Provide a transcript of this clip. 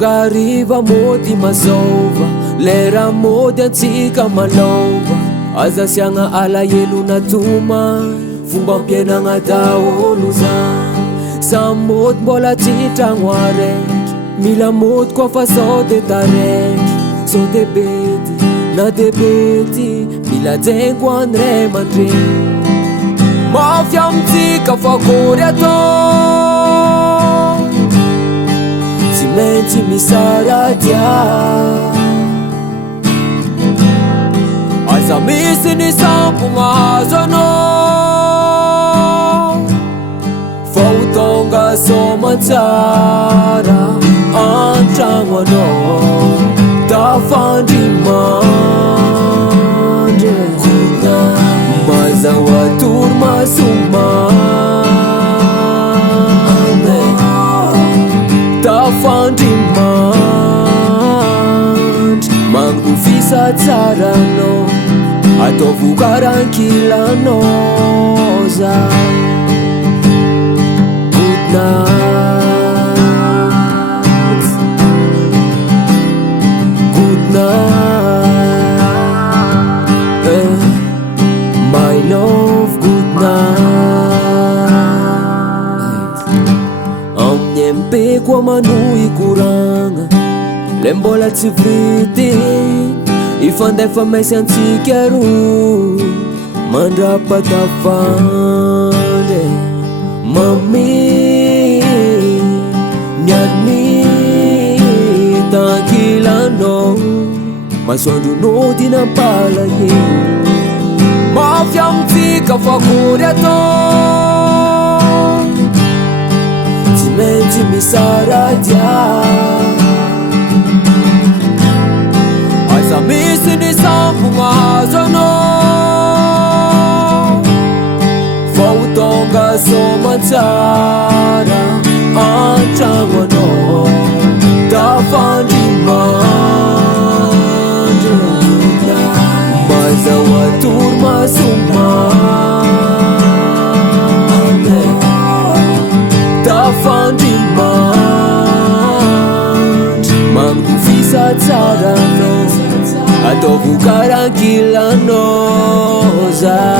Tonga riva mody mazova, lera mody antsika malova. Aza siagna alahelo natoma, fomba ampiainagna daholo zany. Sa mody mbola tsy tragno araiky, mila mody koa fa sao de taraiky. Sao de bety na de bety, mila jengo any ray aman-dreny. Mafy amintsika fa akory atao, tsy maintsy misaradia. Aza misy ny sampogna azo anao, fa ho tonga soamantsara an-tragno anao. Tafandrimandry mazao atory masomany, tafandrimandry magno fisatsarano, ataovy karankilanao zay. Good night, good night, my love, good night. Amin'ny empeko amano ikoragna, le mbola tsy vity ifandefa maisy antsika roa. Mandrapatafandry mami niany tankilanao, masoandro nody nampalahelo. Mafy amintsika fa akory atao, tsy maintsy misaradia. Aza misy ny sampogna azo anao, fa ho tonga soamantsara an-tragno anao. Tafandrimandry mazao atory masomany, tafandrimandry magno fisatsarano, ataovy karankilanao zay.